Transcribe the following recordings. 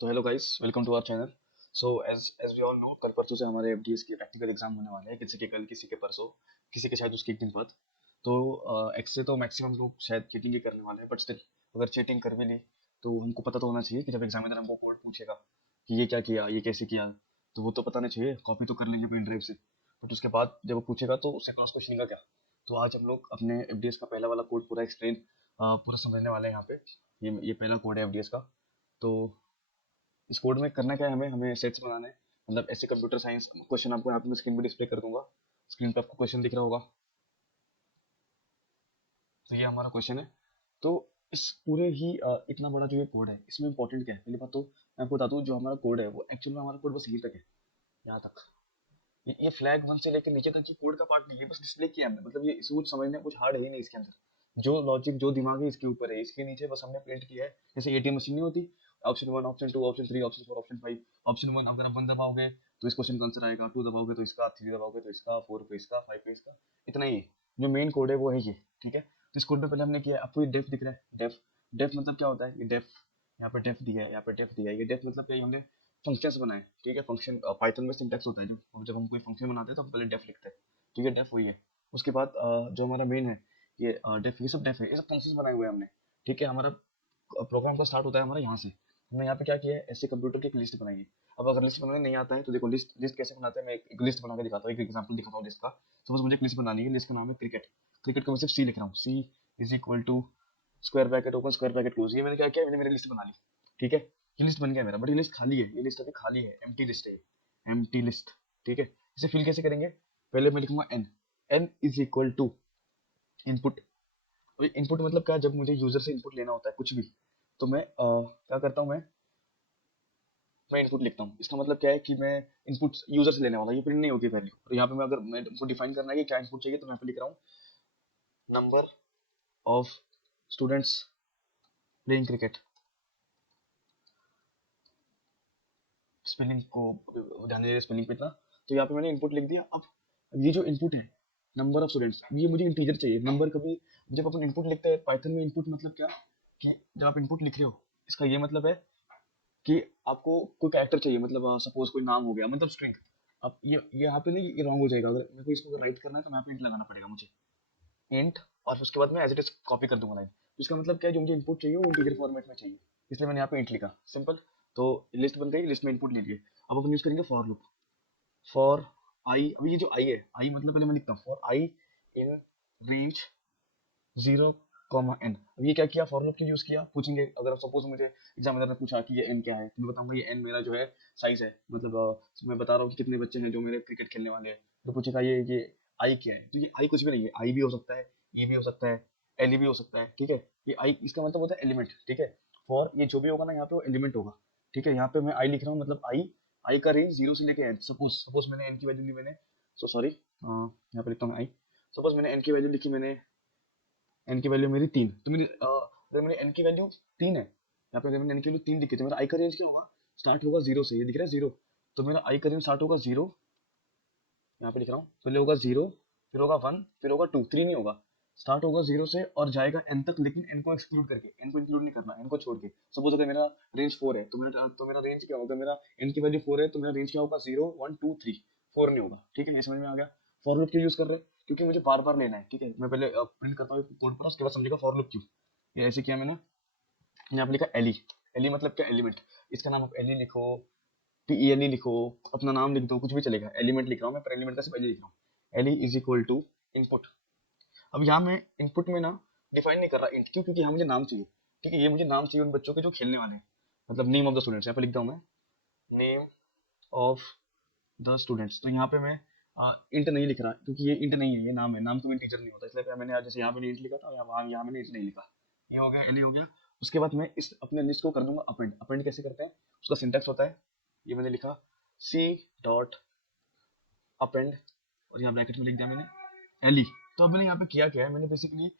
तो hello guys, welcome to our channel. So as we all know, कल परसों से हमारे एफडीएस के प्रैक्टिकल एग्जाम होने वाले हैं। किसी के कल, किसी के परसों, किसी के शायद उसके एक दिन बाद। तो एक्स से तो मैक्सिमम लोग शायद चीटिंग ही करने वाले हैं, बट स्टिल अगर चीटिंग कर भी ली तो हमको पता तो होना चाहिए कि जब एग्जामिनर हमको कोड पूछेगा कि ये क्या किया, ये कैसे किया, तो वो तो पता नहीं चाहिए। कॉपी तो कर लेंगे पेन ड्राइव से, बट उसके बाद जब वो पूछेगा तो उससे क्रॉस क्वेश्चनिंग का क्या। तो आज हम लोग अपने एफडीएस का पहला वाला कोड पूरा एक्सप्लेन, पूरा समझने वाले हैं यहाँ पे। ये पहला कोड है एफडीएस का। तो इस कोड में करना क्या है, हमें हमें सेट्स बनाने हैं। मतलब ऐसे कंप्यूटर साइंस क्वेश्चन आपको यहाँ पे मैं स्क्रीन पे डिस्प्ले कर दूंगा। स्क्रीन पे आपको क्वेश्चन दिख रहा होगा। तो ये हमारा क्वेश्चन है। तो इस पूरे ही इतना बड़ा जो ये कोड है, इसमें इंपॉर्टेंट क्या है, पहली बात तो मैं आपको बता दूं, जो हमारा कोड है वो एक्चुअल में हमारा कोड बस यहीं तक है, यहाँ तक। ये फ्लैग वन से लेकर नीचे तक ये कोड का पार्ट नहीं है, बस डिस्प्ले किया हमने। मतलब ये सोच समझना कुछ हार्ड है ही नहीं इसके अंदर। जो लॉजिक, जो दिमाग है इसके ऊपर है, इसके नीचे बस हमने प्रिंट किया है। जैसे एटीएम मशीन नहीं होती, option one, option two, option three, option four, option five. Option one अगर आप वन दबाओगे तो इस क्वेश्चन का आंसर आएगा, टू दबाओगे तो इसका, थ्री दबाओगे तो इसका, फोर पे इसका, फाइव पे इसका। इतना ही है। जो मेन कोड है वो है ये। ठीक है, तो इस कोड में पहले हमने किया है, आपको ये डेफ दिख रहा है, डेफ। डेफ मतलब क्या होता है, ये डेफ, यहाँ पे डेफ दिया है, यहाँ पे डेफ दिया है। ये डेफ मतलब क्या है, हमने फंक्शंस बनाए। ठीक है, फंक्शन पाइथन में सिंटैक्स होता है, जब हम कोई फंक्शन बनाते हैं तो हम पहले डेफ लिखते हैं। तो ये डेफ वही है। उसके बाद जो हमारा मेन है, ये डेफ, ये सब डेफ है, ये सब फंक्शंस बनाए हुए हैं हमने। ठीक है, हमारा प्रोग्राम का स्टार्ट होता है हमारा यहाँ से। हमने यहाँ पे क्या किया है, ऐसे कंप्यूटर की एक लिस्ट बनाई है। अब अगर लिस्ट बनाने नहीं आता है तो देखो, लिस्ट लिस्ट कैसे बनाते हैं, मैं एक लिस्ट बना के दिखाता हूँ, एक एग्जांपल दिखाता हूँ लिस्ट का। सपोज मुझे एक लिस्ट बनानी है, लिस्ट का नाम है क्रिकेट। क्रिकेट को मैं सिर्फ सी लिख रहा हूँ, C is equal to square bracket open, square bracket close. ये मैंने क्या किया, मैंने मेरी लिस्ट बना ली। ठीक है, ये लिस्ट बन गया मेरा, बट ये लिस्ट खाली है, ये लिस्ट अभी खाली है, एम्प्टी लिस्ट है, एम्प्टी लिस्ट। ठीक है, इसे फिल कैसे करेंगे, पहले मैं लिखूंगा n. N is equal to input. Input मतलब क्या, जब मुझे यूजर से इनपुट लेना होता है कुछ भी, तो मैं क्या करता हूँ, मैं इनपुट लिखता हूँ। इसका मतलब क्या है कि मैं इनपुट यूजर से लेने वाला, ये प्रिंट नहीं होगी वैल्यू। और यहाँ पे मैं, अगर मैं को डिफाइन करना है कि क्या इनपुट चाहिए, तो मैं यहाँ पे लिख रहा हूँ number of students playing cricket. Spelling को ध्यान दीजिए, स्पेलिंग पे इतना। तो यहाँ पे मैंने इनपुट लिख दिया। अब ये जो इनपुट है, नंबर ऑफ स्टूडेंट्स, ये मुझे इंटीजर चाहिए, नंबर। कभी जब अपन इनपुट लिखते हैं पाइथन में, इनपुट मतलब क्या, कि जब आप इनपुट लिख रहे हो, इसका ये मतलब है कि आपको कोई कैरेक्टर चाहिए। मतलब सपोज कोई नाम हो गया, मतलब स्ट्रिंग। अब ये यहाँ पे नहीं, ये रॉन्ग हो जाएगा। अगर मेरे को इसको राइट करना है तो मैं यहाँ पे इंट लगाना पड़ेगा मुझे, इंट। और उसके बाद मैं एज इट इज कॉपी कर दूंगा लाइन। तो इसका मतलब क्या है, जो मुझे इनपुट चाहिए वो इंटीजर फॉर्मेट में चाहिए, इसलिए मैंने यहाँ पे इंट लिखा, सिंपल। तो लिस्ट बन गई, लिस्ट में इनपुट ले लिए। अब अपन यूज करेंगे फॉर लूप। फॉर आई, अभी ये जो आई है, आई मतलब पहले मैं लिखता हूँ for i in range zero comma n. अब ये क्या किया, फॉर लूप क्यों यूज किया, पूछेंगे। अगर सपोज मुझे एग्जामिनर ने पूछा कि ये एन क्या है, तो मैं बताऊंगा ये एन मेरा जो है साइज है। मतलब मैं बता रहा हूँ कि कितने बच्चे हैं जो मेरे क्रिकेट खेलने वाले हैं। तो पूछेगा ये आई क्या है, तो ये आई कुछ भी नहीं है। आई भी हो सकता है, ई भी हो सकता है, एल भी हो सकता है। ठीक है, ये आई इसका मतलब होता है एलिमेंट। ठीक है, फॉर ये जो भी होगा ना यहाँ पे वो एलिमेंट होगा। ठीक है, यहाँ पे मैं आई लिख रहा हूँ, मतलब आई, आई का रेंज जीरो से लेके एन। सपोज सपोज मैंने एन की वैल्यू ली, मैंने, सो सॉरी, यहाँ पे लिखता हूँ आई। सपोज मैंने एन की वैल्यू लिखी, मैंने एन की वैल्यू मेरी तीन। तो मेरी अगर मेरी एन की वैल्यू तीन है, यहाँ पे अगर मैंने एन की वैल्यू तीन लिखी, तो मेरा आई का रेंज क्या होगा, स्टार्ट होगा जीरो से। ये दिख रहा है जीरो, तो मेरा आई का रेंज स्टार्ट होगा जीरो, यहाँ पे लिख रहा हूँ। पहले होगा जीरो, फिर होगा वन, फिर होगा टू, थ्री नहीं होगा। स्टार्ट होगा जीरो से और जाएगा एन तक, लेकिन एन को एक्सक्लूड करके, एन को इंक्लूड नहीं करना, एन को छोड़ के। सपोज अगर मेरा रेंज फोर है, तो मेरा रेंज क्या होगा, मेरा एन की वैल्यू फोर है तो मेरा रेंज क्या होगा, zero, one, two, three. Four नहीं होगा। ठीक है, ये समझ में आ गया। फॉर लूप क्यों यूज कर रहे हैं, क्योंकि मुझे बार बार लेना है। ठीक है, मैं पहले प्रिंट करता हूँ कोड पर, उसके बाद समझेगा फॉर लूप क्यों। ये ऐसे किया मैंने। यहाँ पे लिखा एली। एली मतलब क्या, एलिमेंट। इसका नाम आप एली लिखो, टीईएलई लिखो, अपना नाम लिख दो, कुछ भी चलेगा। एलिमेंट लिख रहा हूँ मैं, पर एलिमेंट का सिर्फ एली लिख रहा हूँ। एली इज इक्वल टू इनपुट। अब यहाँ मैं इनपुट में ना डिफाइन नहीं कर रहा इंट, क्यों, क्योंकि यहाँ मुझे नाम चाहिए। ठीक है, ये मुझे नाम चाहिए उन बच्चों के जो खेलने वाले हैं। मतलब नेम ऑफ द स्टूडेंट्स, यहाँ पे लिखता हूँ मैं, नेम ऑफ द स्टूडेंट्स। तो यहाँ पे मैं इंट नहीं लिख रहा, क्योंकि ये इंट नहीं है, ये नाम है। नाम तो इंटीजर नहीं होता, इसलिए मैंने जैसे यहाँ मैंने इंट लिखा था, यहाँ मैंने इंट नहीं लिखा। ये हो गया, एली हो गया। उसके बाद मैं इस अपने लिस्ट को कर दूंगा अपेंड। अपेंड कैसे करते हैं, उसका सिंटैक्स होता है, ये मैंने लिखा, सी डॉट अपेंड, और यहाँ ब्रैकेट में लिख दिया मैंने एली। तो अब मैंने यहाँ पे किया क्या है, मैंने बेसिकली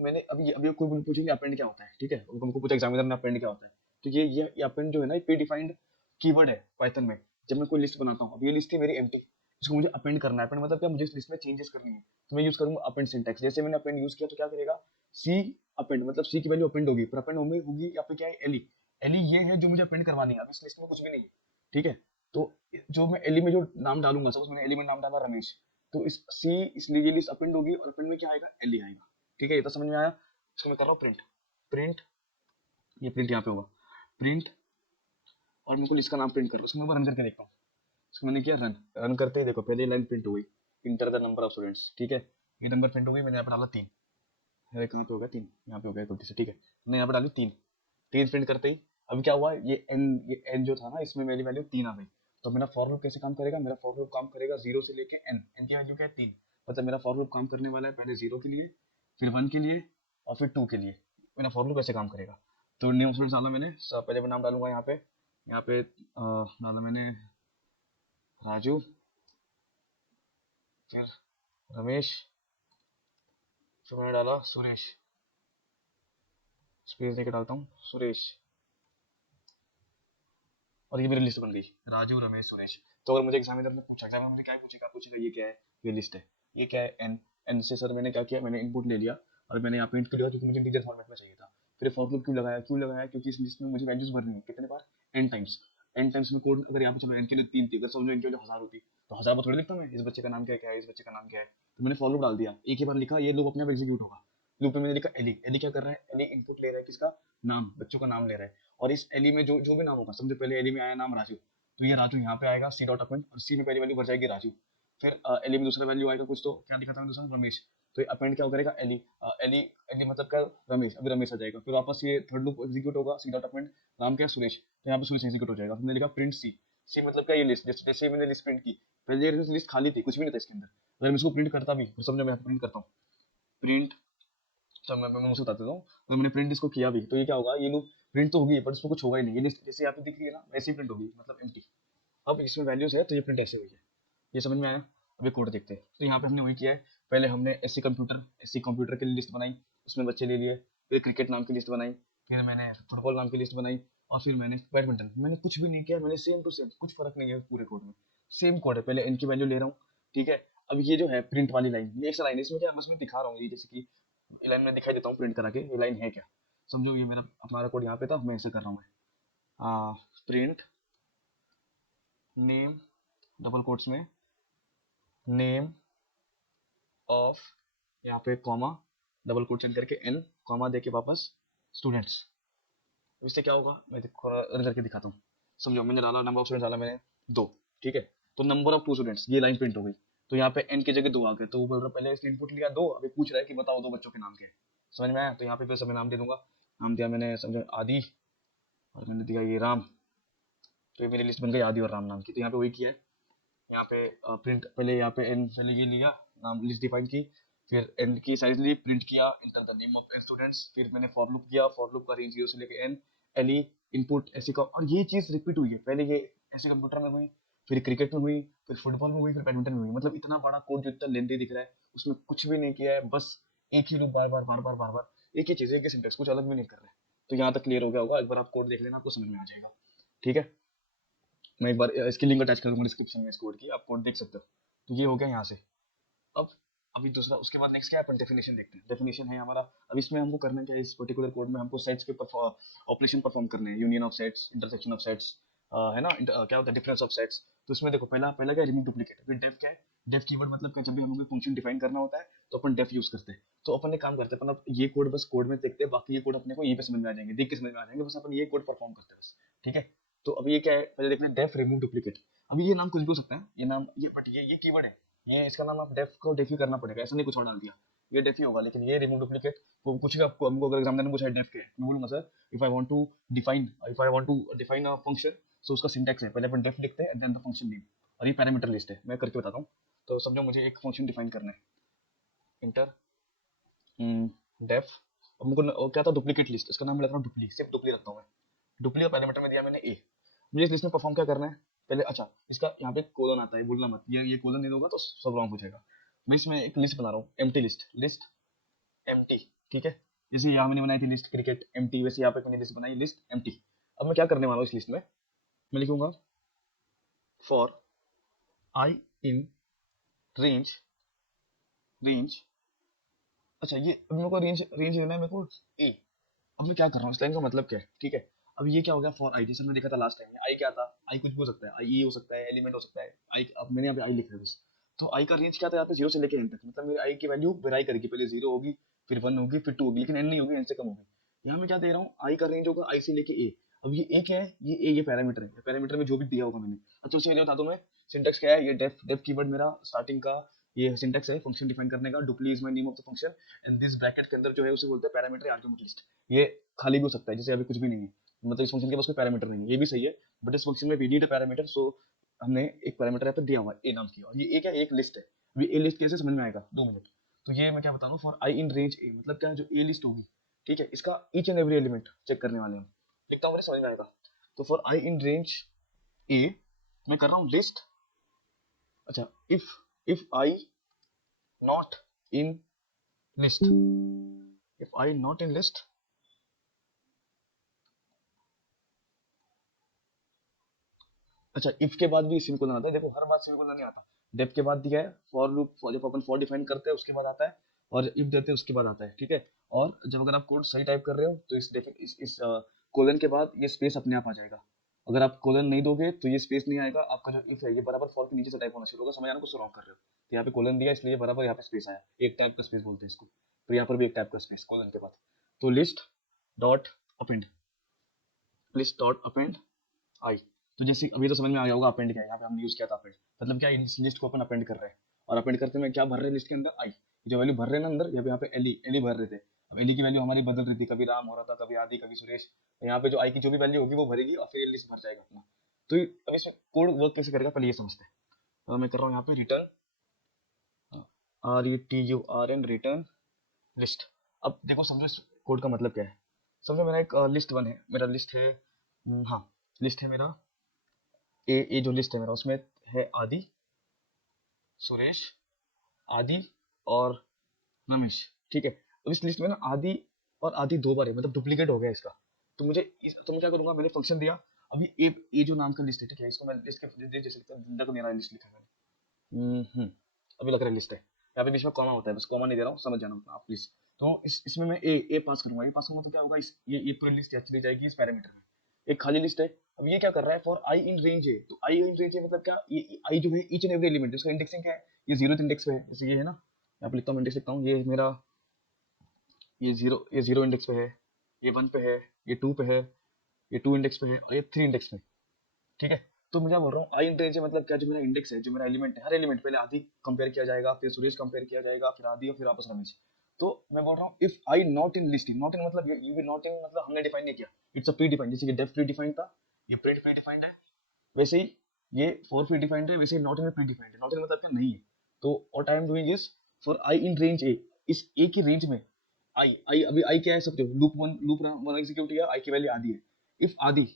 मैंने अभी कोई पूछेंगे अपेंड क्या होता है। ठीक है, हमको पूछा एग्जामिनर ने अपेंड क्या होता है, तो ये अपेंड जो है ना, ये प्री डिफाइंड कीवर्ड है पाइथन में। जब मैं कोई लिस्ट बनाता हूँ, अब ये लिस्ट थी मेरी एम्प्टी, इसको मुझे अपेंड करना है। अपेंड मतलब क्या, मुझे इस लिस्ट में चेंजेस करनी है, तो मैं यूज करूंगा अपेंड सिंटैक्स। जैसे मैंने अपेंड यूज किया तो क्या करेगा, सी अपेंड, मतलब सी की वैल्यू अपेंड होगी, पर अपेंड होगी यहाँ पे क्या है, एली। एली ये है जो मुझे प्रिंट करवानी है, अब इस लिस्ट में कुछ भी नहीं है, ठीक है। तो जो मैं एली में जो नाम डालूंगा, सपोज मैंने एली में नाम डाला रमेश, तो इस सी इसलिए ये लिस्ट अपेंड होगी और अपेंड में क्या आएगा, एली आएगा, ठीक है। ये तो समझ में आया। इसको मैं कर रहा हूँ प्रिंट, प्रिंट, ये प्रिंट यहाँ पे होगा, प्रिंट, और मेरे को लिस्ट का नाम प्रिंट कर रहा हूँ, उसको मैं रन करके देखता हूँ। इसको मैंने किया रन, रन करते ही देखो पहले लाइन प्रिंट हो गई, enter the number of students, ठीक है। ये नंबर प्रिंट हो गई, मैंने यहाँ पे डाला 3, अरे कहाँ पे हो गया 3, यहाँ पे हो गया गलती से, ठीक है। मैंने यहाँ पे डाली 3, 3 प्रिंट करते ही अभी क्या हुआ, ये n जो था ना, इसमें मेरी वैल्यू 3 आ गई। तो मेरा फॉर लूप कैसे काम करेगा, मेरा फॉर लूप काम करेगा 0 से लेके n, n की वैल्यू क्या है 3, मतलब मेरा फॉर लूप काम करने वाला है पहले 0 के लिए, फिर 1 के लिए, और फिर 2 के लिए। मेरा फॉर लूप ऐसे काम करेगा। तो नेम स्टूडेंट डाला मैंने, पहले मैं नाम डालूंगा यहाँ पे डाला मैंने राजू, फिर रमेश, फिर मैंने डाला सुरेश, स्पेस देके डालता हूँ सुरेश, और ये मेरी लिस्ट बन गई, राजू रमेश सुरेश। तो अगर मुझे एग्जामिनर में पूछा जाएगा, मुझे क्या पूछेगा, पूछेगा ये क्या है, ये लिस्ट है, ये क्या है, एन, एन से सर मैंने क्या किया, मैंने इनपुट ले लिया और मैंने यहाँ प्रिंट कर लिया क्योंकि मुझे इंटीजर फॉर्मेट में चाहिए था। फिर फॉर लूप क्यों लगाया, क्यों लगाया, क्योंकि इस लिस्ट में मुझे वैल्यूज भरनी है कितने बार, एन टाइम्स, एन टाइम्स में कोड, अगर यहाँ पे चलो एन के लिए 3 थी, अगर समझो एन के लिए 1000 होती तो 1000 बार थोड़ी लिखता मैं, इस बच्चे का नाम क्या है, इस बच्चे का नाम क्या है। तो मैंने फॉर लूप डाल दिया, एक ही बार लिखा, ये लूप अपने आप एग्जीक्यूट होगा। लूप में मैंने लिखा एली, एली क्या कर रहा है, एली इनपुट ले रहा है किसका, नाम, बच्चों का नाम ले रहा है। और इस एली में जो जो भी नाम होगा, समझो पहले एली में आया नाम राजू, तो ये राजू यहाँ पे आएगा, सी डॉट अपेंड, और सी में पहली वैल्यू भर जाएगी राजू। फिर एली में दूसरा वैल्यू आएगा कुछ, तो क्या दिखा था मैं दूसरा, रमेश, तो ये अपेंड क्या करेगा, एली, एली, एली मतलब क्या, रमेश, अभी रमेश आ जाएगा। फिर वापस ये थर्ड लूप एग्जीक्यूट होगा, सी डॉट अपेंड, नाम क्या है सुरेश, तो यहाँ पे सुरेश एग्जीक्यूट हो जाएगा। हमने लिखा प्रिंट सी, सी मतलब क्या, ये लिस्ट, जैसे मैंने लिस्ट प्रिंट की, पहले ये लिस्ट खाली थी, कुछ भी नहीं था इसके अंदर, अगर मैं इसको प्रिंट करता भी, समझो मैं प्रिंट करता हूँ, प्रिंट, तो मैं मुझे बताता हूँ, अगर मैंने प्रिंट इसको किया भी तो ये क्या होगा, ये लूप प्रिंट तो होगी पर इसमें कुछ होगा ही नहीं, ये लिस्ट जैसे यहाँ पे दिख रही है ना वैसे ही प्रिंट होगी, मतलब एम्प्टी। अब इसमें वैल्यूज है तो ये प्रिंट ऐसे हुई है, ये समझ में आया। अभी कोड देखते हैं। तो यहाँ पे हमने वही किया है, पहले हमने एससी कंप्यूटर के लिए लिस्ट बनाई, उसमें बच्चे ले लिए, फिर क्रिकेट नाम की लिस्ट बनाई, फिर मैंने फुटबॉल नाम की लिस्ट बनाई, और फिर मैंने बैडमिंटन, मैंने कुछ भी नहीं किया, मैंने सेम टू सेम, कुछ फर्क नहीं है पूरे कोड में, सेम कोड है, पहले इनकी वैल्यू ले रहा हूँ, ठीक है। अब ये जो है प्रिंट वाली लाइन, ये एक लाइन है, इसमें क्या बस मैं दिखा रहा हूँ, ये जैसे कि ये लाइन में दिखाई देता हूँ प्रिंट करा के, ये लाइन है क्या, समझो ये मेरा हमारा कोड यहाँ पे था, मैं ऐसे कर रहा हूँ, प्रिंट नेम, डबल कोट्स में, नेम ऑफ, यहाँ पे कॉमा, डबल कोट करके एन, कॉमा देके वापस स्टूडेंट्स। इससे क्या होगा, मैं रन करके दिखाता हूँ। समझो मैंने डाला नंबर ऑफ स्टूडेंट्स डाला मैंने 2, ठीक है। तो नंबर ऑफ 2 स्टूडेंट्स, ये लाइन प्रिंट हो गई। तो यहाँ पे एन की जगह 2 आ गए, तो वो बोल रहा पहले इसने इनपुट लिया 2, अभी पूछ रहा है कि बताओ 2 बच्चों के नाम क्या है। समझ में आया। तो यहाँ पे फिर से मैं नाम दे दूंगा, नाम दिया मैंने समझो आदि, और मैंने दिया ये राम, तो ये मेरी लिस्ट बन गई आदि और राम नाम की। तो यहाँ पे वही किया है, यहाँ पे प्रिंट, पहले यहाँ पे एन, पहले ये लिया नाम, लिस्ट डिफाइन की, फिर एन की साइज ली, प्रिंट किया enter the name of n students, फिर मैंने फॉर लूप किया, फॉर लूप का रेंज 0 से लेके एन, एली इनपुट ऐसे का, और ये चीज रिपीट हुई है, पहले ये ऐसे कंप्यूटर में हुई, फिर क्रिकेट में हुई, फिर फुटबॉल में हुई, फिर बैडमिंटन में हुई। मतलब इतना बड़ा कोड जो इतना लेंथी दिख रहा है, उसमें कुछ भी नहीं किया है, बस एक ही लूप बार बार बार बार बार बार, एक ही चीज, एक ही सिंटेक्स, कुछ अलग भी नहीं कर रहा है। तो यहाँ तक क्लियर हो गया होगा, एक बार आप कोड देख लेना, आपको समझ में आ जाएगा, ठीक है। मैं एक बार इसकी लिंक अटैच कर दूंगा डिस्क्रिप्शन में इस कोड की, आप कोड देख सकते हो। तो ये हो गया यहाँ से। अब अभी दूसरा, उसके बाद नेक्स्ट क्या है, अपन डेफिनेशन देखते हैं। डेफिनेशन है हमारा, अब इसमें हमको करना क्या है, इस पर्टिकुलर कोड में हमको सेट्स के ऑपरेशन परफॉर्म करने हैं, union of sets, intersection of sets, है ना, क्या होता है डिफरेंस ऑफ सेट्स। तो इसमें देखो पहला पहला क्या है, रिमूव डुप्लीकेट। फिर डेफ क्या है, डेफ कीवर्ड मतलब क्या, जब भी हमें कोई फंक्शन डिफाइन करना होता है तो अपन डेफ यूज करते हैं। तो अपन एक काम करते हैं, अपन अब ये कोड बस कोड में देखते हैं, बाकी ये कोड अपने को यहीं पे समझ में आ जाएंगे, देख के समझ में आ जाएंगे, बस अपन ये कोड परफॉर्म करते हैं बस, ठीक है। तो अब ये क्या है, पहले देखते हैं डेफ रिमूव डुप्लीकेट। अभी ये नाम कुछ भी हो सकता है, ये नाम, ये बट ये कीवर्ड है, ये इसका नाम आप डेफ को डेफ ही करना पड़ेगा, ऐसा नहीं कुछ और डाल दिया, ये डेफ ही होगा। लेकिन ये रिमूव डुप्लीकेट वो पूछेगा आपको, हमको अगर एग्जामिनर ने पूछा है डेफ क्या है, मैं बोलूंगा sir if I want to define a function, so उसका सिंटैक्स है, पहले अपन डेफ लिखते हैं and then the function name, और ये पैरामीटर लिस्ट है, मैं करके बताता हूँ। तो समझो मुझे एक फंक्शन डिफाइन करना है, इंटर डेफ, अब मुझको क्या था, डुप्लीकेट लिस्ट, इसका नाम मैं रख रहा हूँ डुप्ली, सिर्फ डुप्ली रखता हूँ मैं। डुप्ली का पैरामीटर में दिया मैंने ए। मुझे इस लिस्ट में परफॉर्म क्या करना है, पहले अच्छा इसका यहाँ पे कोलन आता है, बोलना मत, ये कोलन नहीं दोगा तो सब रॉन्ग हो जाएगा। मैं इसमें एक लिस्ट बना रहा हूँ, एम्प्टी लिस्ट, लिस्ट एम्प्टी, ठीक है। जैसे यहाँ मैंने बनाई थी लिस्ट क्रिकेट एम्प्टी, वैसे यहाँ पे मैंने लिस्ट बनाई लिस्ट एम्प्टी। अब मैं क्या करने वाला हूँ इस लिस्ट में, मैं लिखूंगा for i in range, range, अच्छा ये अब मेरे को रेंज रेंज लेना है मेरे को ए। अब मैं क्या कर रहा हूँ, इस लाइन का मतलब क्या है, ठीक है। अब ये क्या हो गया फॉर आई, जैसे हमने देखा था लास्ट टाइम, आई क्या था, आई कुछ भी हो सकता है, आई ए हो सकता है, एलिमेंट हो सकता है, आई, अब मैंने यहाँ पे आई लिखा है बस। तो आई का रेंज क्या था यहाँ पे, 0 से लेके एन तक, मतलब मेरी आई की वैल्यू वेराई करेगी, पहले 0 होगी, फिर 1 होगी, फिर 2 होगी, लेकिन एन नहीं होगी, एन से कम होगी। यहाँ मैं क्या दे रहा हूँ, आई का रेंज होगा आई से लेके ए। अब ये ए क्या है, ये ए ये पैरामीटर है, पैरामीटर में जो भी दिया होगा मैंने। अच्छा उसे मैंने बता दूं मैं, सिंटेक्स क्या है, ये डेफ डेफ कीवर्ड मेरा स्टार्टिंग का ये सिंटेक्स है फंक्शन डिफाइन करने का, dupli is my name of the function, and this bracket के अंदर जो है उसे बोलते हैं पैरामीटर आर्गुमेंट लिस्ट। ये खाली भी हो सकता है, जैसे अभी कुछ भी नहीं है, मतलब इस फंक्शन के पास कोई पैरामीटर नहीं है, ये भी सही है, बट इस फंक्शन में वी नीड अ पैरामीटर, सो हमने एक पैरामीटर यहाँ पे दिया हुआ है ए नाम की, और ये ए क्या है, एक लिस्ट है। अभी ए लिस्ट कैसे समझ में आएगा, 2 मिनट। तो ये मैं क्या बता रहा हूँ, फॉर आई इन रेंज ए, मतलब क्या है, जो ए लिस्ट होगी, ठीक है, इसका each and every element check करने वाले हम। लिखता हूँ, मुझे समझ में आएगा। तो फॉर आई इन रेंज ए मैं कर रहा हूँ लिस्ट। अच्छा, if I not in list, if I not in list, अच्छा इफ के बाद भी सेमीकोलन आता है, देखो हर बात सेमीकोलन नहीं आता। डेफ के बाद दिया है फॉर लूप, जब अपन फॉर डिफाइन करते हैं उसके बाद आता है, और इफ देते हैं उसके बाद आता है, ठीक है। और जब अगर आप कोड सही टाइप कर रहे हो तो इस कोलन के बाद ये स्पेस अपने आप आ जाएगा। अगर आप कोलन नहीं दोगे तो ये स्पेस नहीं आएगा, आपका जो इफ है ये बराबर फॉर के नीचे से टाइप होना शुरू होगा, समझ आना कुछ रॉन्ग कर रहे हो। तो यहाँ पे कोलन दिया इसलिए बराबर यहाँ पे स्पेस आया, एक टाइप का स्पेस बोलते हैं इसको। तो यहाँ पर भी एक टाइप का स्पेस कोलन के बाद। तो list dot append, list dot append I. तो जैसे अभी तो समझ में आ गया होगा अपेंड क्या है, यहाँ पे हमने यूज किया था अपेंड, मतलब क्या, इस लिस्ट को अपन अपेंड कर रहे हैं, और अपेंड करते में क्या भर रहे हैं लिस्ट के अंदर, आई। जो वैल्यू भर रहे हैं ना अंदर, यहाँ पे एली एली भर रहे थे। अब एली की वैल्यू हमारी बदल रही थी, कभी राम हो रहा था, कभी आदि, कभी सुरेश। तो यहाँ पे जो आई की जो भी वैल्यू होगी वो भरेगी, और फिर ये लिस्ट भर जाएगा अपना। तो अब इसमें कोड वर्क कैसे करेगा पहले ये समझते हैं। तो मैं कर रहा हूँ यहाँ पे रिटर्न RETURN रिटर्न लिस्ट। अब देखो समझो इस कोड का मतलब क्या है। समझो मेरा एक लिस्ट वन है, मेरा लिस्ट है, हाँ लिस्ट है मेरा ए जो लिस्ट है मेरा उसमें है आदि, सुरेश, आदि और रमेश, ठीक है। अब इस लिस्ट में ना आदि और आदि 2 बार है, मतलब डुप्लीकेट हो गया इसका। तो तो मैं क्या करूंगा, मैंने फंक्शन दिया। अभी ए जो नाम का लिस्ट है, ठीक है, इसको मैं लिस्ट के जैसे लिखता हूं, जिंदा को मेरा लिस्ट लिखा है मैंने। अभी लग रहा है लिस्ट है, यहाँ पे बीच में कॉमा होता है, बस कॉमा नहीं दे रहा हूँ, समझ जाना उतना आप प्लीज। तो इसमें मैं ए पास करूंगा, ए पास करूंगा तो क्या होगा, ये पूरी लिस्ट चली जाएगी इस पैरामीटर में। एक खाली लिस्ट है। अब ये क्या कर रहा है, फॉर आई इन रेंज है, तो आई इन रेंज है मतलब क्या, ये आई जो है ईच एंड एवरी एलिमेंट, इसका इंडेक्सिंग क्या है, ये 0th इंडेक्स पे है, जैसे ये है ना, यहाँ पे लिखता हूँ, इंडेक्स लिखता हूँ, ये मेरा ये जीरो इंडेक्स पे है, ये 1 पे है, ये 2 पे है, ये 2 इंडेक्स पे है, और ये 3 इंडेक्स पे, ठीक है। तो मैं क्या बोल रहा हूँ, आई इन रेंज है मतलब क्या, जो मेरा इंडेक्स है, जो मेरा एलिमेंट है, हर एलिमेंट पहले आदि कंपेयर किया जाएगा, फिर सुरेश कंपेयर किया जाएगा, फिर आदि, और फिर आपस रमेश। तो मैं बोल रहा हूँ if I not in list, not in मतलब ये भी नॉट इन मतलब हमने डिफाइन नहीं किया, इट्स अ प्री डिफाइंड, जैसे कि डेफ प्री डिफाइंड था, ये प्रिंट प्री डिफाइंड है, वैसे ही ये फॉर प्री डिफाइंड है, वैसे ही नॉट इन प्री डिफाइंड है, नॉट इन मतलब क्या नहीं है। तो what I am doing is, for i in range ए, इस ए की रेंज में आई अभी आई क्या है सकते हो, लूप वन एग्जीक्यूट किया, आई की वैल्यू आदि है। इफ आदि,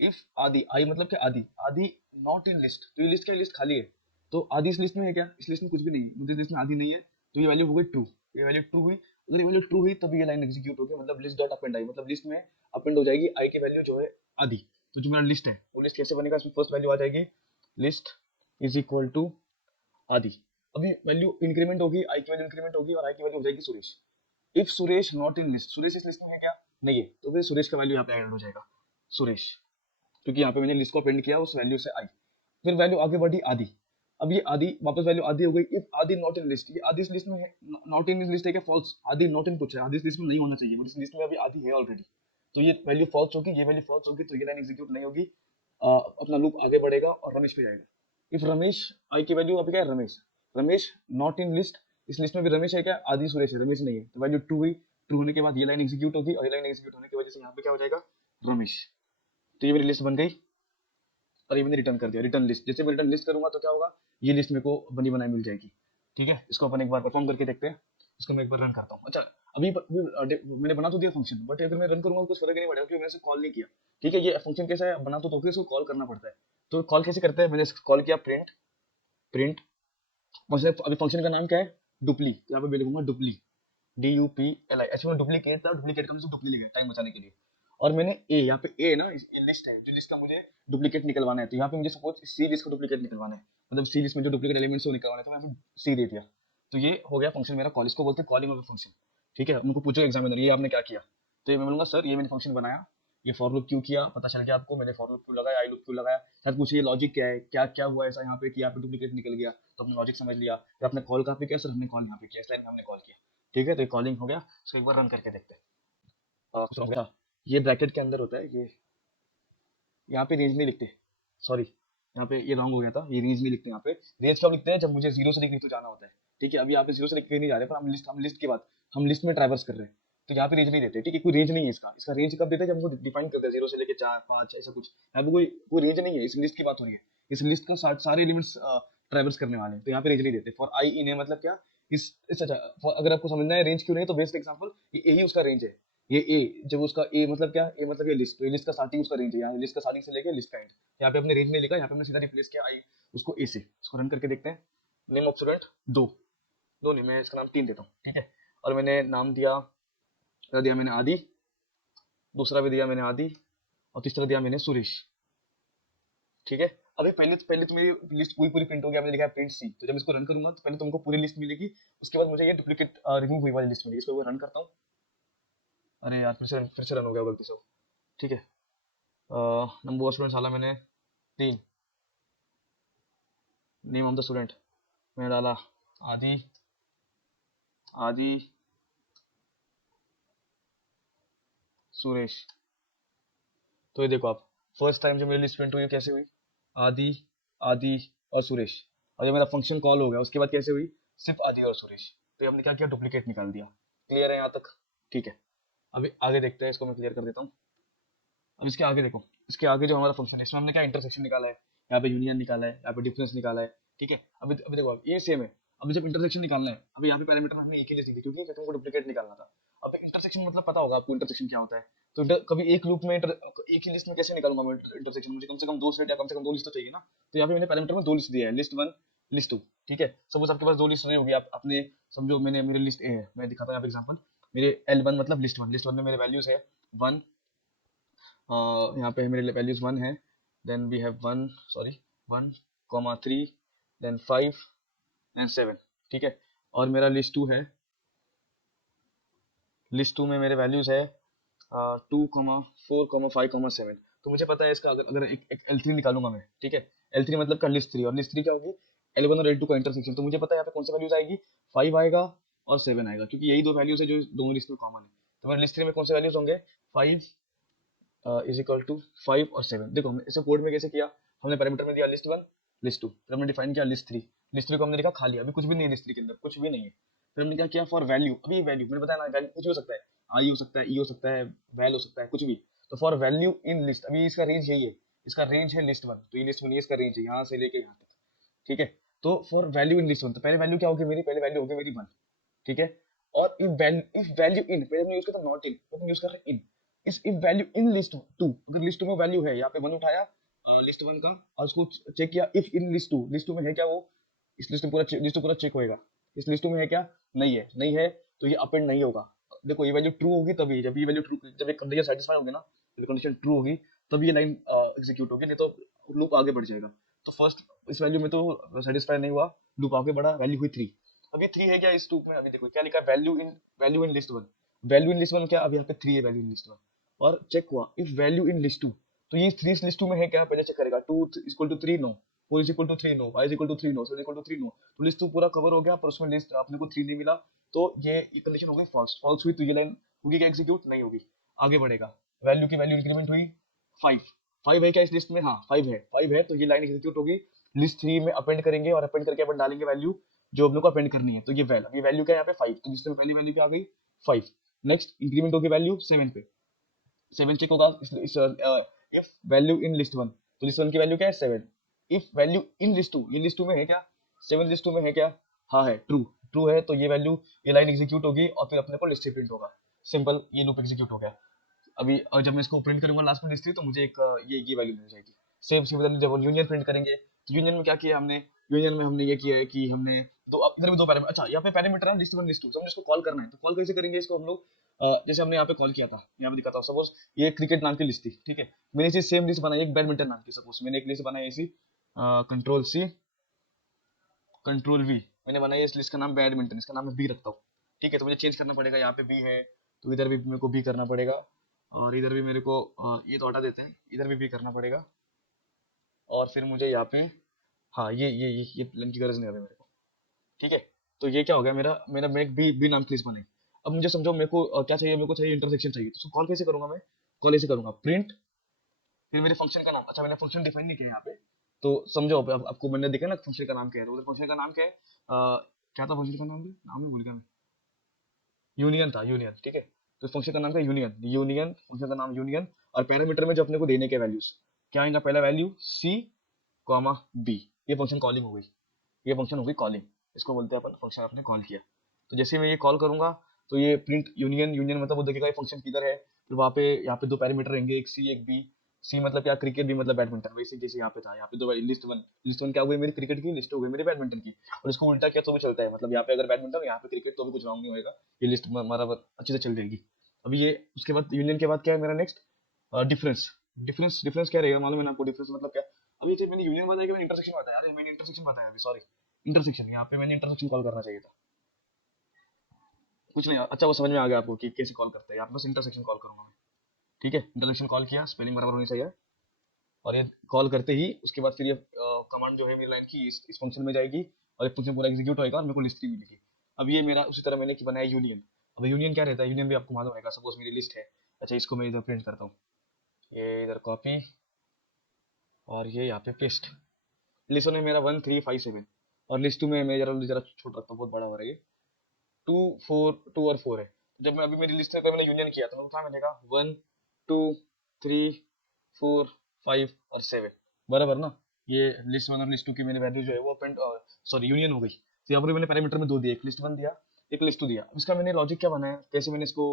इफ आदि, आई मतलब क्या आदि, आदि नॉट इन लिस्ट, तो ये लिस्ट क्या है, लिस्ट खाली है। तो आदि इस लिस्ट में है क्या, इस लिस्ट में कुछ भी नहीं है, मुझे लिस्ट में आदि नहीं है, तो ये वैल्यू हो गई ट्रू, ये वैल्यू ट्रू हुई। अगर ये वैल्यू ट्रू हुई तभी ये लाइन एग्जीक्यूट होगी, मतलब लिस्ट डॉट अपेंड आई, मतलब लिस्ट में अपेंड हो जाएगी आई की वैल्यू जो है आदि। तो जो मेरा लिस्ट है वो लिस्ट कैसे बनेगा, इसमें फर्स्ट वैल्यू आ जाएगी लिस्ट इज इक्वल टू आदि। अभी वैल्यू इंक्रीमेंट होगी, आई की वैल्यू इंक्रीमेंट होगी, और आई की वैल्यू हो जाएगी Suresh. If Suresh not in list, Suresh इस लिस्ट में है क्या, नहीं है, तो फिर सुरेश का वैल्यू यहाँ पे ऐड हो जाएगा सुरेश, क्योंकि यहाँ पे मैंने लिस्ट को अपेंड किया उस वैल्यू से आई। फिर वैल्यू आगे बढ़ी आदि, अब ये आदि वापस वैल्यू आदि हो गई। इफ आदि नॉट इन लिस्ट, ये आदि इस लिस्ट में है, नॉट इन लिस्ट है क्या, फॉल्स, आदि नॉट इन कुछ है, आदि इस लिस्ट में नहीं होना चाहिए, बट इस लिस्ट में अभी आदि है ऑलरेडी। तो ये वैल्यू फॉल्स होगी, ये वैल्यू फॉल्स होगी, तो ये लाइन एग्जीक्यूट नहीं होगी, अपना लूप आगे बढ़ेगा और रमेश पे जाएगा। इफ रमेश, आई की वैल्यू अभी क्या है Ramesh, Ramesh not in list, इस लिस्ट में भी रमेश है क्या, आदि सुरेश है, रमेश नहीं है, तो वैल्यू ट्रू हुई, ट्रू होने के बाद ये लाइन एग्जीक्यूट होगी, और ये लाइन एग्जीक्यूट होने की वजह से यहाँ पे क्या हो जाएगा, रमेश। तो ये मेरी लिस्ट बन गई, और ये मैंने रिटर्न कर दिया, रिटर्न लिस्ट। जैसे मैं रिटर्न लिस्ट करूंगा तो क्या होगा, ये लिस्ट मेरे को बनी बनाई मिल जाएगी, ठीक है। इसको अपन एक बार परफॉर्म करके देखते हैं, इसको मैं एक बार रन करता हूँ। अच्छा अभी मैंने बना तो दिया फंक्शन, बट अगर मैं रन करूंगा तो कुछ फर्क नहीं पड़ेगा, क्योंकि मैंने इसे कॉल नहीं किया, ठीक है। ये फंक्शन कैसा है, बना तो फिर इसको कॉल करना पड़ता है। तो कॉल कैसे करते हैं, मैंने कॉल किया प्रिंट, प्रिंट अभी फंक्शन का नाम क्या है, डुप्ली, यहाँ पे मैं लिखूंगा डुप्ली, DUPLI। अच्छा मैं डुप्लीकेट था, डुप्लीकेट का डुप्ली लिखा टाइम बचाने के लिए। और मैंने ए, यहाँ पे ए ना, ये लिस्ट है, जो लिस्ट का मुझे डुप्लीकेट निकलवाना है, तो यहाँ पे मुझे सपोज सी लिस्ट का डुप्लीकेट निकलवाना है, मतलब सी लिस्ट में जो डुप्लीकेट एलिमेंट्स है वो निकलवाना है, तो मैं सी दे दिया। तो ये हो गया फंक्शन मेरा कॉल, इसको बोलते हैं कॉलिंग ऑफ फंक्शन, ठीक है। उनको पूछो एग्जामिनर ये आपने क्या किया, तो ये मैं बोलूंगा सर ये मैंने फंक्शन बनाया, ये फॉर लूप क्यों किया, पता चल गया आपको, मैंने फॉर लूप क्यों लगाया, आई लूप क्यों लगाया, शायद पूछे ये लॉजिक क्या है, क्या क्या हुआ ऐसा यहाँ पे कि यहाँ पे डुप्लीकेट निकल गया, तो हमने लॉजिक समझ लिया। फिर आपने कॉल कहाँ पे किया सर, हमने कॉल यहाँ पे किया, इस लाइन में हमने कॉल किया। ठीक है, तो ये कॉलिंग हो गया, इसको एक बार रन करके देखते हैं। हो गया, ये ब्रैकेट के अंदर होता है, ये यहाँ पे रेंज नहीं लिखते, सॉरी यहाँ पे ये रॉन्ग हो गया था, ये रेंज नहीं लिखते यहाँ पे। रेंज कब लिखते हैं, जब मुझे जीरो से लिखने तो जाना होता है। ठीक है, अभी यहाँ पे जीरो से लिख के नहीं जा रहे, पर हम लिस्ट की बात, हम लिस्ट में ट्रैवर्स कर रहे हैं, तो यहाँ पे रेंज नहीं देते। ठीक है, कोई रेंज नहीं है इसका, इसका रेंज कब देते हैं, जब हमको डिफाइन करते हैं जीरो से लेके 4 5 ऐसा कुछ। यहाँ पे कोई रेंज नहीं है, इस लिस्ट की बात हो रही है, इस लिस्ट को सारे एलिमेंट्स ट्रैवर्स करने वाले हैं, तो यहाँ पे रेंज नहीं देते। फॉर आई इन है मतलब क्या, इस अच्छा अगर आपको समझना है रेंज क्यों नहीं, तो बेस्ट एग्जांपल ये यही उसका रेंज है। ये ए, जब उसका ए मतलब क्या, ए मतलब ये लिस्ट, तो ये लिस्ट का स्टार्टिंग उसका रेंज है, यहाँ लिस्ट का स्टार्टिंग से लेके लिस्ट का एंड। यहाँ पे हमने रेंज नहीं लिखा, यहाँ पे हमने सीधा रिप्लेस किया आई उसको ए से। इसको रन करके देखते हैं। नेम ऑफ स्टूडेंट दो, दो नहीं, मैं इसका नाम 3 देता हूँ। ठीक है, और मैंने नाम दिया, पहला दिया मैंने आदि, दूसरा भी दिया मैंने आदि, और तीसरा दिया मैंने सुरेश। ठीक है, अभी पहले तो मेरी लिस्ट पूरी पूरी प्रिंट हो गया, मैंने लिखा प्रिंट सी, तो जब इसको रन करूंगा तो पहले तुमको पूरी लिस्ट मिलेगी, उसके बाद मुझे ये डुप्लीकेट रिमूव हुई वाली लिस्ट मिलेगी। इसको रन करता हूँ, अरे यार फिर से रन हो गया गलती से। ठीक है, नंबर ऑफ स्टूडेंट्स डाला मैंने 3, नेम ऑफ द स्टूडेंट मैंने डाला आदि, आदि सुरेश। तो ये देखो आप, फर्स्ट टाइम जब मेरी लिस्ट प्रिंट हुई कैसे हुई, आदि, आदि और सुरेश। और जब मेरा फंक्शन कॉल हो गया उसके बाद कैसे हुई, सिर्फ आदि और सुरेश। तो ये हमने क्या किया, डुप्लीकेट निकाल दिया। क्लियर है यहाँ तक? ठीक है, अभी आगे देखते हैं, इसको मैं क्लियर कर देता हूँ। अब इसके आगे देखो, इसके आगे जो हमारा फंक्शन है, इसमें हमने क्या इंटरसेक्शन निकाला है, यहाँ पे यूनियन निकाला है, यहाँ पे डिफरेंस निकाला है। ठीक है, अभी देखो ये सेम है। अब जब इंटरसेक्शन निकालना है, अभी यहाँ पे पैरामीटर में हमने एक ही लिख दी क्योंकि तुमको डुप्लीकेट निकालना था। अब इंटरसेक्शन मतलब पता होगा आपको इंटरसेक्शन क्या होता है, तो कभी एक लूप में एक ही लिस्ट में कैसे निकालूंगा मैं इंटरसेक्शन, मुझे कम से कम 2 सेट या कम से कम 2 लिस्ट तो चाहिए ना। तो यहाँ पे मैंने पैरामीटर में 2 लिस्ट दिया है, लिस्ट 1 लिस्ट 2। ठीक है, सपोज आपके पास 2 लिस्ट नहीं होगी, आप अपने समझो मैंने मेरी लिस्ट ए है, मैं दिखाता हूँ यहाँ पे एग्जांपल। मेरे L1 मतलब लिस्ट 1 में मेरे वैल्यूज है 1, यहाँ पे मेरे वैल्यूज 1 है, then we have 1 sorry 1, 3, then 5 and 7। ठीक है, और मेरा लिस्ट 2 है, लिस्ट 2 में मेरे वैल्यूज है 2, 4, 5, 7। तो मुझे पता है इसका अगर एक L3 निकालूंगा मैं। ठीक है, L3 मतलब का लिस्ट 3, और लिस्ट 3 क्या होगी, L1 और L2 का इंटरसेक्शन। तो मुझे पता है यहाँ पे कौन सा वैल्यूज आएगी, 5 आएगा और 7 आएगा, क्योंकि यही दो वैल्यूज है जो दोनों लिस्ट में कॉमन है। तो मेरे लिस्ट 3 में कौन से वैल्यूज होंगे, 5 इज इक्वल टू 5 और 7। देखो हमने इसे कोड में कैसे किया, हमने पैरामीटर में दिया लिस्ट 1 लिस्ट 2, फिर हमने डिफाइन किया लिस्ट 3, लिस्ट 3 को हमने लिखा खाली, अभी कुछ भी नहीं है लिस्ट 3 के अंदर, कुछ भी नहीं है। फिर हमने क्या किया, फॉर वैल्यू, अभी वैल्यू मैंने बताया ना, वैल्यू कुछ भी हो सकता है, आई हो सकता है, ई हो सकता है, वैल हो सकता है, कुछ भी। तो फॉर वैल्यू इन लिस्ट, अभी इसका रेंज यही है, इसका रेंज है लिस्ट 1, तो ये लिस्ट 1 इसका रेंज है यहाँ से लेके यहाँ तक। ठीक है, तो फॉर वैल्यू इन लिस्ट 1, तो पहले वैल्यू क्या होगी मेरी, पहले वैल्यू होगी मेरी 1। ठीक है, और इफ वैल्यू इन, पहले हमने यूज किया था नॉट इन, तो हम यूज कर रहे हैं इन। इफ वैल्यू इन लिस्ट 2, अगर लिस्ट 2 में वैल्यू है, यहाँ पे 1 उठाया लिस्ट 1 का, और उसको चेक किया, इफ इन लिस्ट 2, लिस्ट 2 में है क्या वो, इस लिस्ट पूरा चेक होएगा, इस लिस्ट 2 में है क्या, नहीं है, नहीं है, तो ये अपेंड नहीं होगा। देखो ये वैल्यू ट्रू होगी तभी, जब ये वैल्यू ट्रू, जब एक कंडीशन सेटिस्फाई होगी ना, जब कंडीशन ट्रू होगी तब ये लाइन एग्जीक्यूट होगी, नहीं तो लूप आगे बढ़ जाएगा। तो फर्स्ट इस वैल्यू में तो सेटिस्फाई नहीं हुआ, लूप आगे बढ़ा, वैल्यू हुई 3। अभी 3 है क्या इस लूप में, अभी देखो क्या लिखा है, value in list 1, value in list 1 क्या, अभी यहाँ पे 3 है वैल्यू इन लिस्ट 1, और चेक हुआ इफ वैल्यू इन लिस्ट 2, तो ये 3 लिस्ट 2 में है क्या, पहले चेक करेगा, 2 equal to 3 no, 4 is equal to 3 no, 5 equal to 3 no, 7 equal to 3 no, तो लिस्ट 2 पूरा कवर हो गया, पर उसमें लिस्ट आपने को 3 नहीं मिला, तो ये कंडीशन हो गई फॉल्स, फॉल्स हुई, तो ये लाइन होगी क्या, एग्जीक्यूट नहीं होगी, आगे बढ़ेगा। वैल्यू की वैल्यू इंक्रीमेंट हुई 5, 5 है क्या इस लिस्ट में, हाँ 5 है, 5 है, तो ये लाइन एग्जीक्यूट होगी, लिस्ट 3 में अपेंड करेंगे, और अपेंड करके अपन डालेंगे वैल्यू जो हम लोग को अपेंड करनी है, तो ये अब ये वैल्यू क्या है यहाँ पे 5, तो जिसमें पहली वैल्यू क्या आ गई 5। नेक्स्ट इंक्रीमेंट होगी वैल्यू 7 पे, 7 चेक होगा इफ वैल्यू इन लिस्ट 1, तो लिस्ट 1 की वैल्यू क्या है 7, इफ वैल्यू इन लिस्ट 2, ये लिस्ट 2 में है क्या, 7 लिस्ट 2 में है क्या, हाँ है, ट्रू, ट्रू है, तो ये वैल्यू, ये लाइन एग्जीक्यूट होगी, और फिर अपने को लिस्ट प्रिंट होगा, सिंपल, ये लूप एग्जीक्यूट हो गया। अभी और जब मैं इसको प्रिंट करूंगा लास्ट में लिस्ट 3, तो मुझे एक ये वैल्यू मिल जाएगी। सेम सिमिलरली जब यूनियन प्रिंट करेंगे, तो यूनियन में क्या किया हमने, यूनियन में हमने ये किया है कि हमने दो, अब इधर भी दो पैरामीटर, अच्छा यहाँ पे पैरामीटर है लिस्ट 1 लिस्ट 2, समझो इसको कॉल करना है, तो कॉल कैसे करेंगे इसको हम लोग, जैसे हमने यहाँ पे कॉल किया था, यहाँ पे दिखाता हूँ, सपोज ये क्रिकेट नाम की लिस्ट थी। ठीक है, मैंने इसी सेम लिस्ट बनाई एक बैडमिंटन नाम की, सपोज मैंने एक लिस्ट बनाई ऐसी, कंट्रोल सी कंट्रोल वी, मैंने बनाई इस लिस्ट का नाम बैडमिंटन, इसका नाम मैं बी रखता हूँ। ठीक है, तो मुझे चेंज करना पड़ेगा, यहाँ पे बी है तो इधर भी मेरे को बी करना पड़ेगा, और इधर भी मेरे को ये तो हटा देते हैं, इधर भी करना पड़ेगा। और फिर मुझे यहाँ पे, हाँ ये प्लेन की गरज नहीं है मेरे को। ठीक है, तो ये क्या हो गया, मेरा मेरा मेरे बी बी नाम की लिस्ट बने। अब मुझे समझो मेरे को क्या चाहिए, मेरे को चाहिए इंटरसेक्शन चाहिए, तो कॉल कैसे करूंगा मैं? कॉल ऐसे करूंगा, प्रिंट, फिर मेरे फंक्शन का नाम। अच्छा मैंने फंक्शन डिफाइन नहीं किया यहाँ पे, तो समझो अब आपको मैंने देखा ना फंक्शन का नाम क्या है, तो उधर फंक्शन का नाम क्या है, क्या था फंक्शन का नाम भी, नाम ही भूल गया मैं। यूनियन था, यूनियन, ठीक है। तो फंक्शन का नाम क्या है, यूनियन, यूनियन फंक्शन का नाम यूनियन। और पैरामीटर में जो अपने को देने के वैल्यूज क्या आएगा, पहला वैल्यू सी कॉमा बी, ये फंक्शन कॉलिंग हो गई, ये फंक्शन हो गई कॉलिंग, इसको बोलते हैं अपन फंक्शन आपने कॉल किया। तो जैसे मैं ये कॉल करूंगा, तो ये प्रिंट यूनियन, यूनियन मतलब वो देखेगा ये फंक्शन किधर है, फिर वहाँ पे यहाँ पे दो पैरामीटर रहेंगे, एक सी एक बी। सी मतलब क्या, क्रिकेट, बी मतलब बैडमिंटन, वैसे जैसे यहाँ पे था, यहाँ पे दो लिस्ट वन, लिस्ट वन क्या हो गई मेरी क्रिकेट की, लिस्ट हो गई मेरी बैडमिंटन की। और इसको उल्टा किया तो भी चलता है, मतलब यहाँ पे अगर बैडमिंटन यहाँ पे क्रिकेट तो भी कुछ रॉन्ग नहीं होएगा, ये लिस्ट हमारा अच्छे से चल जाएगी। अभी ये उसके बाद यूनियन के बाद क्या है मेरा नेक्स्ट, डिफरेंस। डिफरेंस डिफरेंस क्या रहेगा मालूम है ना आपको, डिफरेंस मतलब क्या? अभी जब मैंने यूनियन बताया कि मैंने इंटरसेक्शन बताया, अरे मैंने इंटरसेक्शन बताया अभी, सॉरी, इंटरसेक्शन, यहाँ पे मैंने इंटरसेक्शन कॉल करना चाहिए था, कुछ नहीं। अच्छा वो समझ में आ गया आपको कि कैसे कॉल करते हैं, यहाँ पे बस इंटरसेक्शन कॉल करूंगा मैं। ठीक है, इंटरसेक्शन कॉल किया, स्पेलिंग बराबर होनी चाहिए। और ये कॉल करते ही उसके बाद फिर ये कमांड जो है मेरी लाइन की इस फंक्शन में जाएगी, और ये फंक्शन पूरा एग्जीक्यूट होएगा और मेरे को लिस्ट थ्री मिलेगी। अब ये मेरा उसी तरह मैंने बनाया यूनियन। अब यूनियन क्या रहता है, यूनियन भी आपको मालूम रहेगा, सपोज मेरी लिस्ट है। अच्छा इसको मैं इधर प्रिंट करता हूँ, ये इधर कॉपी, और ये यहाँ पे पेस्ट। लिस्ट वन में मेरा 1 3 5 7, और लिस्ट टू में मैं जरा जरा छोटा रखता हूँ, बहुत बड़ा हो रहा है ये, 2 4 है। जब मैं अभी मेरी लिस्ट में मैंने यूनियन किया तो मेरे को क्या मिलेगा, 1 2 3 4 5 और 7, बराबर ना। ये लिस्ट वन और लिस्ट टू की मैंने वैल्यू जो है वो अपेंड, सॉरी यूनियन हो गई। तो यहाँ पर मैंने पैरामीटर में दो दिए, एक लिस्ट वन दिया, एक लिस्ट टू दिया। अब इसका मैंने लॉजिक क्या बनाया, कैसे मैंने इसको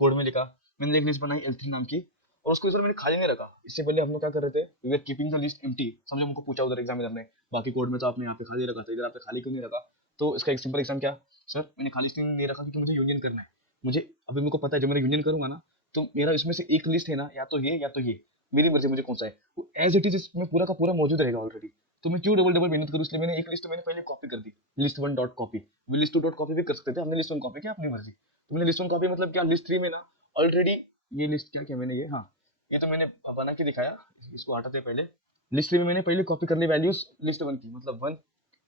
कोड में लिखा, मैंने एक लिस्ट बनाई L3 नाम की, और उसको इधर मैंने खाली नहीं रखा। इससे पहले हम लोग क्या कर रहे थे, we were keeping the list empty, समझो हमको पूछा उधर एग्जामिनर ने, बाकी कोड में तो आपने यहाँ पे खाली रखा था, इधर आपने खाली क्यों नहीं रखा? तो इसका एक सिंपल एग्जाम क्या, सर मैंने खाली इसलिए नहीं रखा क्योंकि मुझे यूनियन करना है। मुझे अभी मेरे को पता है जब मैं यूनियन करूंगा ना, तो मेरा इसमें से एक लिस्ट है ना, या तो ये या तो ये, मेरी मर्जी मुझे कौन सा है, वो एज इट इज इसमें पूरा का पूरा मौजूद रहेगा ऑलरेडी। तो मैं क्यों डबल डबल मेहनत करूँ, इसलिए मैंने एक लिस्ट मैंने पहले कॉपी कर दी, list one dot copy. List two dot copy भी कर सकते थे, हमने लिस्ट वन कॉपी किया अपनी मर्जी। तो मैंने लिस्ट वन कॉपी मतलब क्या, लिस्ट थ्री में ना ऑलरेडी ये लिस्ट क्या किया मैंने, ये हाँ, ये तो मैंने बना के दिखाया, इसको हटाते पहले। लिस्ट थ्री में मैंने पहले कॉपी कर ली वैल्यूज लिस्ट वन की, मतलब 1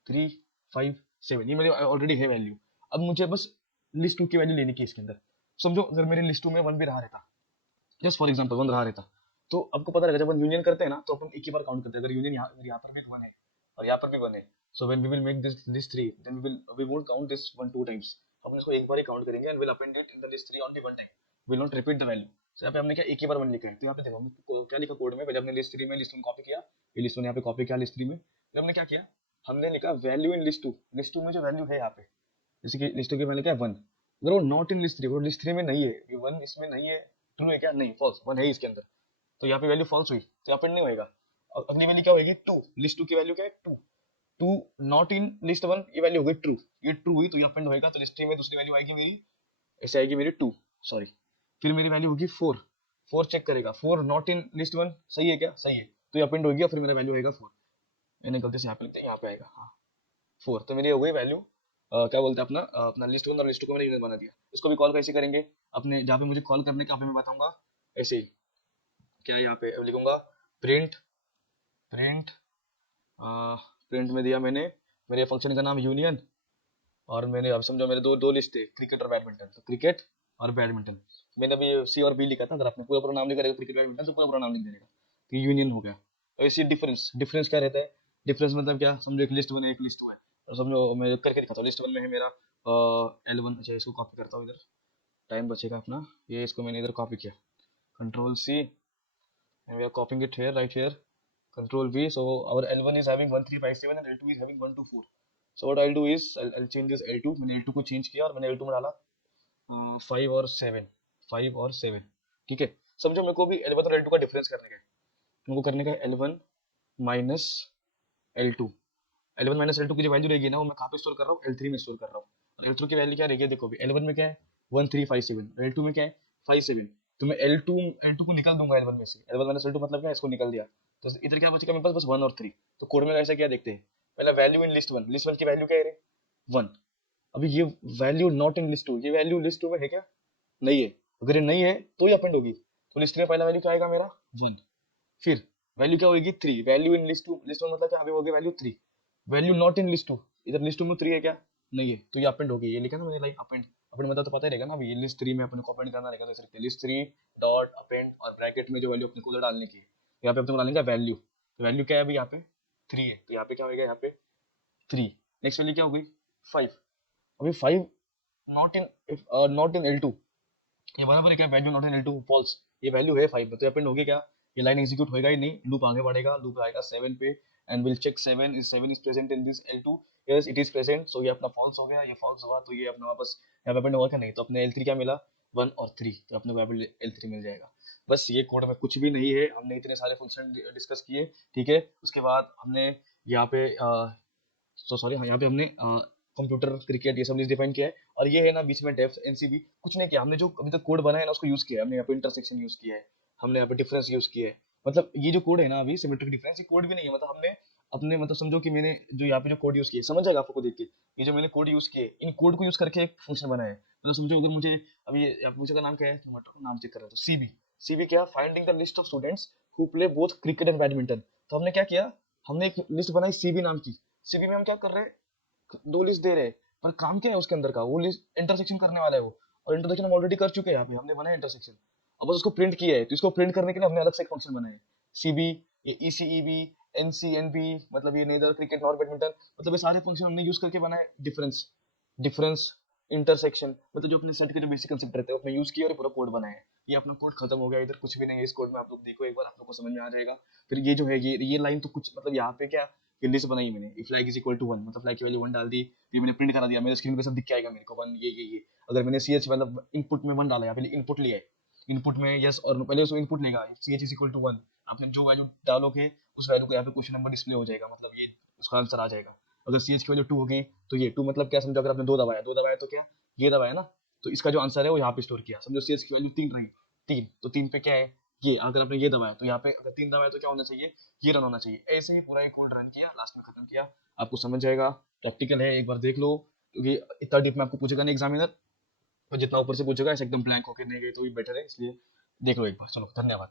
3 5 7, ये मेरे ऑलरेडी है वैल्यू। अब मुझे बस लिस्ट टू की वैल्यू लेने की इसके अंदर। समझो अगर मेरे लिस्ट टू में वन भी रहा रहता, जस्ट फॉर एग्जाम्पल वन रहा रहता, तो आपको पता रहेगा जब हम यूनियन करते हैं ना, तो अपन एक ही बार काउंट करते हैं। अगर यूनियन यहाँ पर भी वन है और यहाँ पर भी वन है, so when we will make this list three, then we won't count this one two times, अपन इसको एक बार ही काउंट करेंगे, and will append it in the list three only one time, will not repeat the value. तो यहाँ पे हमने क्या एक ही बार वन लिखा है, तो यहाँ पे देखो हमने क्या लिखा कोड में, पहले हमने लिस्ट थ्री में लिस्ट वन कॉपी किया, ये लिस्ट वन यहाँ पे कॉपी किया लिस्ट थ्री में, फिर हमने क्या किया, हमने लिखा value in list two, list two में जो वैल्यू है यहाँ पे, जैसे कि लिस्ट टू की मैंने क्या वन, अगर वो नॉट इन लिस्ट थ्री, वो लिस्ट थ्री में नहीं है, ये वन इसमें नहीं है, ट्रू है क्या, नहीं, फॉल्स, वन है इसके अंदर, तो यहाँ पे वैल्यू फॉल्स हुई, तो यहाँ पे नहीं होएगा। और अगली वैल्यू क्या होगी, टू, लिस्ट टू की वैल्यू क्या है, two, two not in list one, ये वैल्यू हो गई ट्रू, ये ट्रू हुई तो यहाँ पेंड होएगा, तो लिस्ट थ्री में दूसरी वैल्यू आएगी मेरी, ऐसे आएगी मेरी टू, सॉरी। फिर मेरी वैल्यू होगी फोर, फोर चेक करेगा, four not in list one, सही है क्या, सही है, तो यहाँ पेंड होगी, और फिर मेरा वैल्यू आएगा फोर, मैंने गलती से यहाँ पे लिखते हैं, यहाँ पे आएगा हाँ फोर, तो मेरी हो गई वैल्यू, क्या बोलते हैं अपना अपना लिस्ट वन और लिस्ट टू को मैंने यूनियन बना दिया। इसको भी कॉल कैसे करेंगे, अपने जहाँ पे मुझे कॉल करने का, मैं बताऊंगा ऐसे ही, क्या यहाँ पे लिखूंगा, प्रिंट, प्रिंट, प्रिंट में दिया मैंने मेरे फंक्शन का नाम यूनियन, और मैंने अब समझो मेरे दो दो लिस्ट थे, क्रिकेट और बैडमिंटन, तो क्रिकेट और बैडमिंटन, मैंने अभी सी और बी लिखा था, अगर आपने पूरा पूरा नाम लिखा रहेगा क्रिकेट बैडमिंटन, तो पूरा पूरा नाम लिख देगा, तो यूनियन हो गया। और इसी डिफरेंस, डिफरेंस क्या रहता है, डिफरेंस मतलब क्या, समझो एक लिस्ट वन है एक लिस्ट टू है, और समझो मैं करके दिखाता हूँ, लिस्ट वन में है मेरा एल वन, अच्छा इसको कॉपी करता हूँ इधर, टाइम बचेगा अपना, ये इसको मैंने इधर कॉपी किया, control C, and we are copying it here, right here, control V. So our L1 is having 1 3 5 7 and L2 is having 1 2 4. So what I'll do is I'll change this L2, मैंने L2 को change किया और मैंने L2 में डाला 5 और 7, 5 और 7, ठीक है। समझो मेरे को भी L1 और L2 का डिफरेंस करने का है, मेरे को करने का L1 minus L2, L1 minus L2 की जो वैल्यू रहेगी ना, वो मैं कहाँ पे स्टोर कर रहा हूँ, L3 में स्टोर कर रहा हूँ। और L3 की वैल्यू क्या रहेगी, देखो अभी L1 में क्या है 1 3 5 7, L2 में क्या है 5 7, तो मैं L2 को निकाल दूंगा L1 में से, L1 माइनस L2 मतलब क्या, इसको निकाल दिया, तो इधर क्या बचेगा मेरे पास, बस 1 और 3। तो कोड में ऐसा क्या देखते हैं, पहला value in list one, list one की वैल्यू क्या है, 1। अभी ये value not in list two, ये वैल्यू लिस्ट टू में है क्या, नहीं है, अगर ये नहीं है तो ये अपेंड होगी, तो लिस्ट 3 में पहला वैल्यू क्या आएगा मेरा 1। फिर वैल्यू क्या होगी 3, वैल्यू इन लिस्ट 2, लिस्ट 1 मतलब क्या, अभी हो गया value 3, value not in list 2, इधर लिस्ट 2 में 3 है क्या, नहीं है, तो ये अपेंड होगी, ये लिखा ना मैंने लाइक अपेंड, अपेंड मतलब तो पता ही रहेगा ना, अभी ये लिस्ट 3 में अपन को अपेंड करना रहेगा, तो इसे लिखते हैं लिस्ट 3 डॉट अपेंड और ब्रैकेट में जो वैल्यू अपने को उधर डालने की है, यहाँ पे अपने को डालेंगे वैल्यू, तो वैल्यू क्या है अभी यहाँ पे 3 है, तो यहाँ पे क्या होगा यहाँ पे 3, नेक्स्ट वैल्यू क्या होगी 5, अभी 5 नॉट इन L2, ये बराबर है क्या, value not in L2 false, ये वैल्यू है 5 में, तो अपेंड होगी क्या, ये लाइन एग्जीक्यूट होएगा ही नहीं, लूप आगे बढ़ेगा, लूप आएगा 7 पे and will check 7 is present in this L2, yes it is present, so ये अपना फॉल्स हो गया, ये फॉल्स हुआ, तो ये अपना वापस यहाँ पे अपेंड होगा क्या, नहीं, तो अपने L3 क्या मिला 1 और 3, तो अपने को यहाँ पे L3 मिल जाएगा। बस ये कोड में कुछ भी नहीं है, हमने इतने सारे फंक्शन डिस्कस किए, ठीक है, उसके बाद हमने यहाँ पे तो सॉरी हाँ, यहाँ पे हमने कंप्यूटर क्रिकेट ये सब लिस्ट डिफाइन किया है, और ये है ना बीच में डेफ एनसीबी कुछ नहीं किया हमने, जो अभी तक कोड बनाया है ना उसको यूज किया है हमने, यहाँ पे इंटरसेक्शन यूज किया है, हमने यहाँ पे डिफरेंस यूज किया है, मतलब ये जो कोड है ना अभी सिमेट्रिक डिफरेंस, ये कोड भी नहीं है, मतलब हमने अपने मतलब समझो कि मैंने जो यहाँ पे जो कोड यूज किया समझ जाएगा आपको देख के, ये जो मैंने कोड यूज किए इन कोड को यूज करके एक फंक्शन बनाया है, मतलब समझो अगर मुझे अभी फंक्शन का नाम क्या है, टोमेटो नाम चेक कर रहा था, सीबी, सीबी क्या, finding the list of students who play both cricket and badminton, तो हमने क्या किया, हमने एक लिस्ट बनाई सीबी नाम की, सीबी में हम क्या कर रहे हैं, दो लिस्ट दे रहे हैं, पर काम क्या है उसके अंदर का, वो लिस्ट इंटरसेक्शन करने वाला है वो, और इंटरसेक्शन हम ऑलरेडी कर चुके हैं, यहाँ पे हमने बनाया इंटरसेक्शन, अब बस उसको प्रिंट किया है, तो इसको प्रिंट करने के लिए हमने अलग से एक फंक्शन बनाया है, सीबी, ये ईसीईबी, एनसीएनबी, मतलब ये नेदर क्रिकेट नॉट बैडमिंटन, मतलब ये सारे फंक्शन हमने यूज करके बनाए, डिफरेंस, डिफरेंस, इंटरसेक्शन, मतलब जो अपने सेट के जो बेसिक कंसेप्ट रहते हैं अपने यूज किया और पूरा कोड बनाया है, ये अपना कोड खत्म हो गया, इधर कुछ भी नहीं है इस कोड में, आप लोग देखो एक बार आप लोग को समझ में आ जाएगा। फिर ये जो है ये लाइन तो कुछ मतलब यहाँ पे क्या, ये लिस्ट बनाई मैंने, if like is equal to 1, मतलब लाइक की वैल्यू 1 डाल दी, ये मैंने प्रिंट करा दिया, मेरे स्क्रीन पे सब दिख के आएगा मेरे को 1 ये, अगर मैंने ch मतलब इनपुट में 1 डाला, यहाँ पे इनपुट लिया है, इनपुट में यस और पहले उसको इनपुट लेगा, ch इज इक्वल टू 1, आपने जो वैल्यू डालोगे उस वैल्यू को यहाँ पे क्वेश्चन नंबर डिस्प्ले हो जाएगा, मतलब ये उसका आंसर आ जाएगा, अगर ch की वैल्यू 2 होगी तो ये 2 मतलब क्या, समझो अगर आपने 2 दबाया तो क्या, ये दबाया ना, तो इसका जो आंसर है वो यहाँ पे स्टोर किया, समझो ch की वैल्यू 3 रही, 3 तो 3 पे क्या है, ये अगर आपने ये दबाया तो यहाँ पे अगर 3 दबाया तो क्या होना चाहिए, ये रन होना चाहिए, ऐसे ही पूरा एक कोड रन किया, लास्ट में खत्म किया, आपको समझ जाएगा, प्रैक्टिकल है एक बार देख लो, क्योंकि इतना डीप में आपको पूछेगा नहीं एग्जामिनर, और जितना ऊपर से पूछेगा ऐसे एकदम ब्लैंक होकर नहीं गए तो भी बेटर है, इसलिए देख लो एक बार, चलो धन्यवाद।